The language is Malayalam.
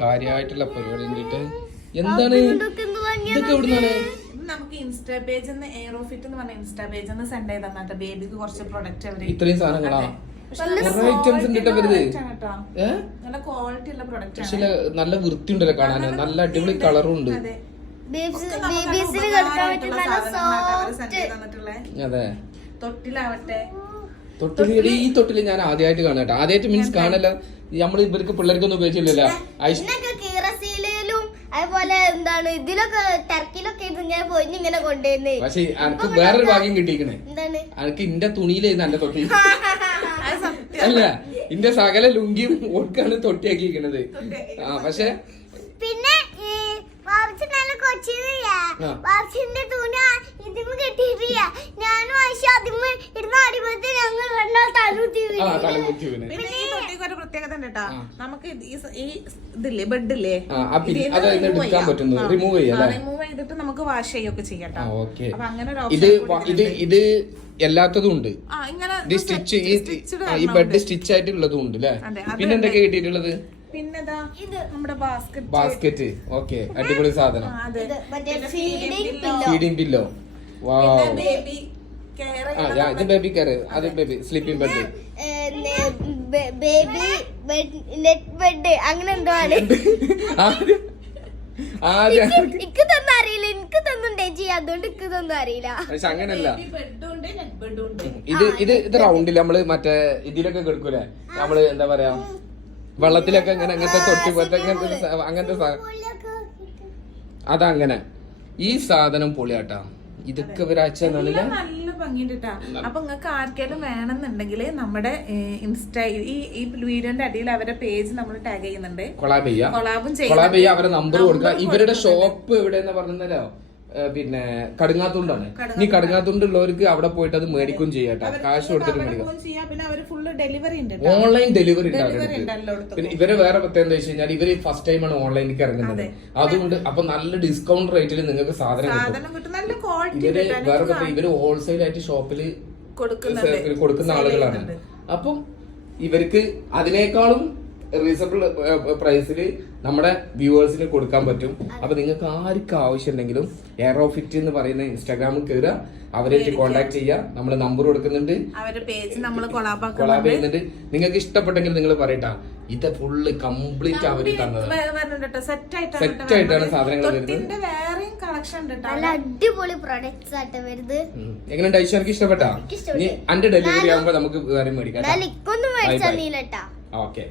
കാര്യമായിട്ടുള്ള പരിപാടി കണ്ടിട്ട് എന്താണ് ഇതൊക്കെ എവിടുന്നാണ്? നമുക്ക് ഇൻസ്റ്റാ പേജ് എയറോഫിറ്റ് എന്ന് പറഞ്ഞ ഇൻസ്റ്റാ പേജ് സെൻഡ് ചെയ്ത് തന്നിട്ട് ബേബിക്ക് കുറച്ച് പ്രൊഡക്റ്റ് അവര് ഇത്രയും സാധനങ്ങളാ ഐറ്റംസ് നല്ല ക്വാളിറ്റി ഉള്ള പ്രൊഡക്റ്റ് പക്ഷെ നല്ല വൃത്തി ഉണ്ടല്ലോ കാണാൻ, നല്ല അടിപൊളി കളറും ഉണ്ട്. അതെ, തൊട്ടില് ഈ തൊട്ടില് ഞാൻ ആദ്യമായിട്ട് കാണാട്ടോ. ആദ്യമായിട്ട് മീൻസ് കാണല്ല, നമ്മൾ ഇവർക്ക് പിള്ളേർക്കൊന്നും ഉപയോഗിച്ചില്ലല്ലോ. അതുപോലെ എന്താണ് ഇതിലൊക്കെ ടർക്കിലൊക്കെ ഇങ്ങനെ പോയി ഇങ്ങനെ കൊണ്ടുവരുന്നേ. പക്ഷെ എനിക്ക് വേറൊരു ഭാഗ്യം കിട്ടിയിരിക്കണേ, എനിക്ക് ഇന്റെ തുണിയിലായിരുന്നു എന്റെ തൊട്ടി. അല്ല, ഇന്റെ സകല ലുങ്കിയും ഓർക്കാണ് തൊട്ടിയാക്കിയിരിക്കണത്. പക്ഷെ പിന്നെ കൊച്ചിന്റെ തുണി ഇതിന് കെട്ടിയിട്ടില്ല. ഞാനും അതിന് ഇടുന്ന അടിമത്തെ ഞങ്ങൾ ഒരു പ്രത്യേകത ഉണ്ട് കേട്ടോ. നമുക്ക് ഈ ഇതില്ലേ ബെഡില്ലേ റിമൂവ് ചെയ്തിട്ട് നമുക്ക് വാഷ് ചെയ്യൊക്കെ ചെയ്യാം. അപ്പൊ അങ്ങനെ ഇത് എല്ലാത്തതും ഉണ്ട്. സ്റ്റിച്ച് ഈ ബെഡ് സ്റ്റിച്ച് ആയിട്ടുള്ളതും ഉണ്ട് അല്ലേ? പിന്നെ എന്തൊക്കെ കിട്ടിയിട്ടുള്ളത്? പിന്നെതാ നമ്മുടെ ബാസ്കറ്റ്. ഓക്കെ, അടിപൊളി സാധനം. Feeding pillow. ബേബി ഇത് ബേബി കെയർ, അത് baby sleeping bed, baby net bed, അങ്ങനെ എന്തോ ആണ്. എനിക്ക് തന്നെ അറിയില്ല, എനിക്ക് തന്നുണ്ടേ ചെയ്യാം, അതുകൊണ്ട് എനിക്ക് തന്നെ അറിയില്ല. പക്ഷെ അങ്ങനല്ല, ഇത് റൗണ്ടില് നമ്മള് മറ്റേ ഇതിലൊക്കെ കിടക്കൂലേ, നമ്മള് എന്താ പറയാ വെള്ളത്തിലൊക്കെ ഇങ്ങനെ അങ്ങനത്തെ തൊട്ടി പോലത്തെ അങ്ങനത്തെ അതങ്ങനെ. ഈ സാധനം പൊളിയാട്ടാ. ഇതൊക്കെ ഒരാഴ്ച നല്ല ഭംഗിട്ടാ. അപ്പൊ നിങ്ങൾക്ക് ആർക്കെങ്കിലും വേണമെന്നുണ്ടെങ്കിൽ നമ്മുടെ ഇൻസ്റ്റാ ഈ വീഡിയോന്റെ അടിയിൽ അവരുടെ പേജ് നമ്മൾ ടാഗ് ചെയ്യുന്നുണ്ട്. കൊളാബും ചെയ്യാം, അവരുടെ നമ്പർ കൊടുക്കുക. ഇവരുടെ ഷോപ്പ് എവിടെയെന്ന് പറഞ്ഞല്ലോ, പിന്നെ കടുങ്ങാത്തുണ്ടാണ്. ഇനി കടുങ്ങാത്തുണ്ടുള്ളവർക്ക് അവിടെ പോയിട്ട് അത് മേടിക്കും ചെയ്യാട്ടോ, കാശ് കൊടുത്തിട്ട് മേടിക്കും. ഓൺലൈൻ ഡെലിവറി ഉണ്ട്. പിന്നെ ഇവരെ വേറെ പ്രത്യേകത എന്താ വെച്ച് കഴിഞ്ഞാൽ ഇവര് ഫസ്റ്റ് ടൈമാണ് ഓൺലൈനിലേക്ക് ഇറങ്ങുന്നത്. അതുകൊണ്ട് അപ്പൊ നല്ല ഡിസ്കൗണ്ട് റേറ്റിൽ നിങ്ങൾക്ക് സാധനം കിട്ടും. ഇവര് വേറെ പ്രത്യേകം, ഇവര് ഹോൾസെയിൽ ആയിട്ട് ഷോപ്പില് കൊടുക്കുന്ന ആളുകളാണ്. അപ്പം ഇവർക്ക് അതിനേക്കാളും റീസണബിൾ പ്രൈസിൽ നമ്മുടെ വ്യൂവേഴ്സിന് കൊടുക്കാൻ പറ്റും. അപ്പൊ നിങ്ങൾക്ക് ആർക്കും ആവശ്യം ഉണ്ടെങ്കിലും എയറോഫിറ്റ് എന്ന് പറയുന്ന ഇൻസ്റ്റാഗ്രാമിൽ കയറുക, അവരായിട്ട് കോൺടാക്ട് ചെയ്യുക. നമ്മൾ നമ്പർ കൊടുക്കുന്നുണ്ട്, കൊളാബ് ചെയ്യുന്നുണ്ട്. നിങ്ങൾക്ക് ഇഷ്ടപ്പെട്ടെങ്കിൽ നിങ്ങൾ പറയട്ടാ. ഇത് ഫുള്ള് കംപ്ലീറ്റ് അവര് തന്നത്, സെറ്റ് ആയിട്ടാണ് സാധനങ്ങൾ വരുന്നത്. അടിപൊളി പ്രൊഡക്ട്സ് ആയിട്ട് വരുന്നത്. എങ്ങനെയുണ്ട് ഐശ്വര്യ? എനിക്ക് ഇഷ്ടപ്പെട്ടാ? ഇനി അന്റെ ഡെലിവറി ആകുമ്പോ നമുക്ക് വേറെ മേടിക്കാം. ഓക്കെ.